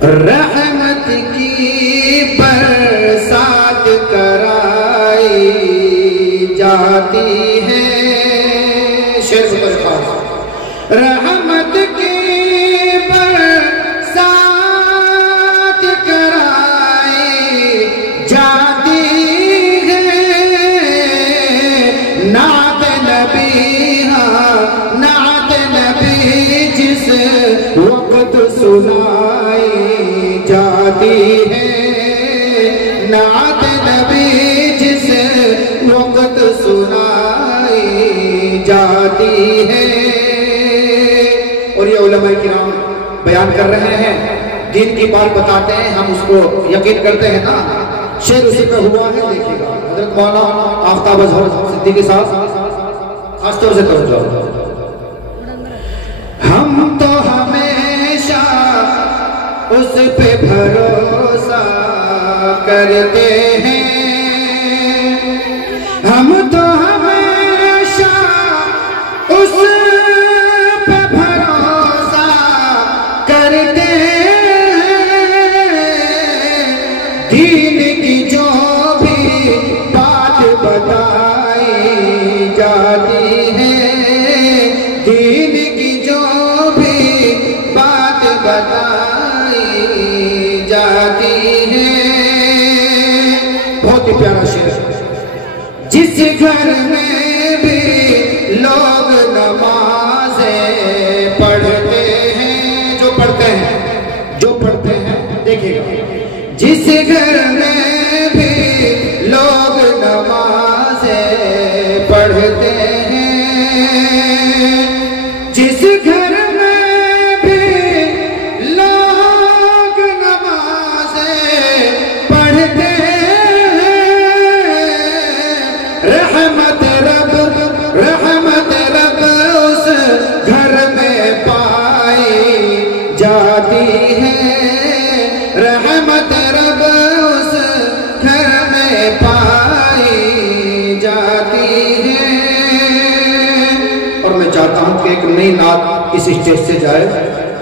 रहमत की बरसात कराई जाती है। शेर रहमत की बरसात कराई जाती है। नात नबी, हाँ नात नबी जिस वक्त सुनाई जाती है। नात नबी जिस वक्त सुनाई जाती है। और ये उलमा किराम बयान कर रहे हैं, दीन की बात बताते हैं, हम उसको यकीन करते हैं ना। शेर उसी में हुआ है, देखिएगा हजरत मौलाना आफ्ताब अजहर सिद्दीकी साहब खासतौर से तवज्जो। हम तो हमेशा उस पे भरोसा करते हैं। हम तो हमेशा उस पे भरोसा करते हैं। दीन की जो भी बात बताई जाती है, दीन की जो भी बात बताई जाती है। बहुत ही प्यारा शेर। जिस घर में भी लोग नमाज़ें पढ़ते हैं, जो पढ़ते हैं देखिएगा, जिस घर में भी लोग नमाज़ें पढ़ते हैं, जिस घर में भी लोग नमाज़ें पढ़ते हैं, रहमत रब उस घर में पाई जाती है। रहमत रब उस घर में पाई जाती है। और मैं चाहता हूं कि एक नई नात इस स्टेज से जाए,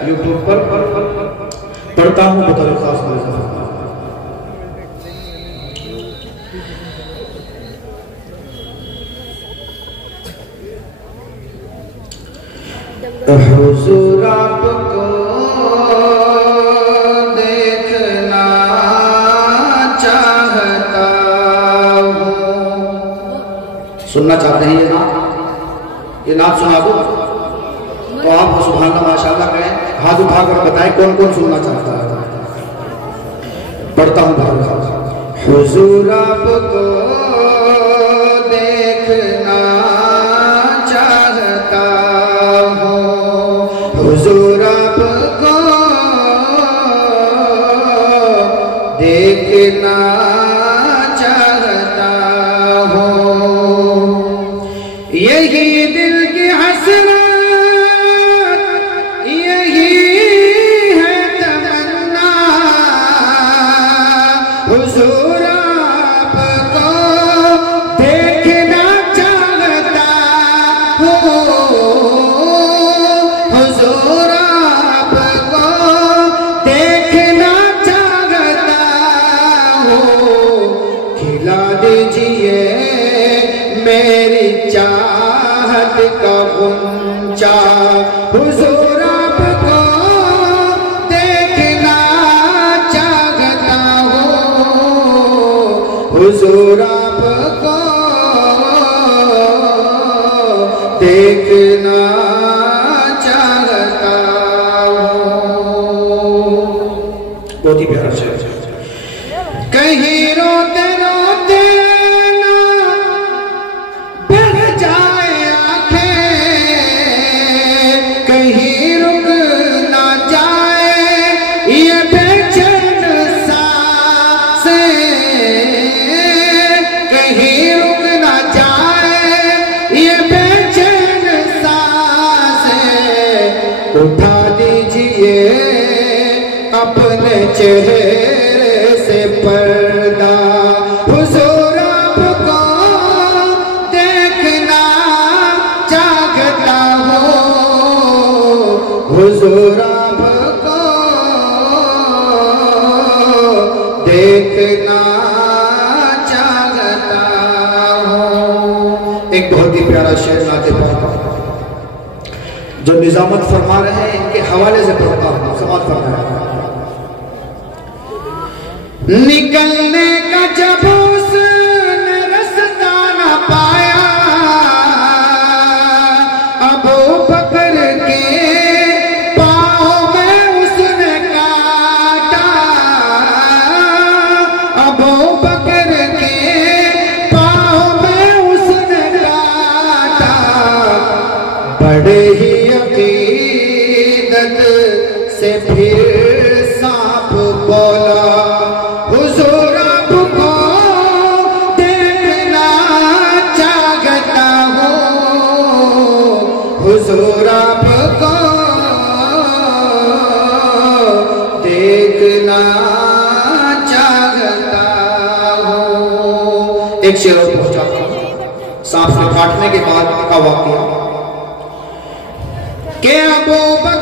यूट्यूब पर पढ़ता हूं बतौर खास। हुजूर आपको देखना चाहता हूँ। सुनना चाहते हैं ये नात सुना दो तो आप सुभान अल्लाह माशाअल्लाह कहें, हाथ उठाकर बताएं कौन कौन सुनना चाहता है। पढ़ता हूँ हुजूर आपको देखना चाहता हूँ, हुजूर आपको देखना चाहता हूँ। यही दिल की हसरत, यही है तमन्ना, हुजूर आपको देखना चाहता हूँ, हुजूर आपको देखना चाहता हूँ। खिला दीजिए मेरी चाहत का गुंचा, हुजूर आपको देखना चाहता हूँ, हुजूर आपको देखना चाहता हूँ। बहुत ही प्यारा शेर। कहीं रोते रोते ना बह जाए आंखें, कहीं रुक ना जाए ये बेचैन सांसें, कहीं रुक ना जाए ये बेचैन सांसें। उठा दीजिए अपने चेहरे से पर्दा, हुजूर आपको देखना चाहता हूँ, हुजूर आपको देखना चाहता हूँ। एक बहुत ही प्यारा शेर नाते पाक जो निजामत फरमा रहे हैं, इनके हवाले से पढ़ता हूँ। समाप्त फरमा रहे हैं। निकलने का जब उसने रास्ता न पाया, अबू बकर के पाँव में उसने काटा, अबू बकर के पाँव में उसने काटा। बड़े ही अकीदत से फिर सांप बोला, हुजूर आपको देखना चाहता हूँ, हुजूर आपको देखना चाहता हूँ। एक शेर और पहुंचाता हूँ। सांप से काटने के बाद का वाकया कि अबू बकर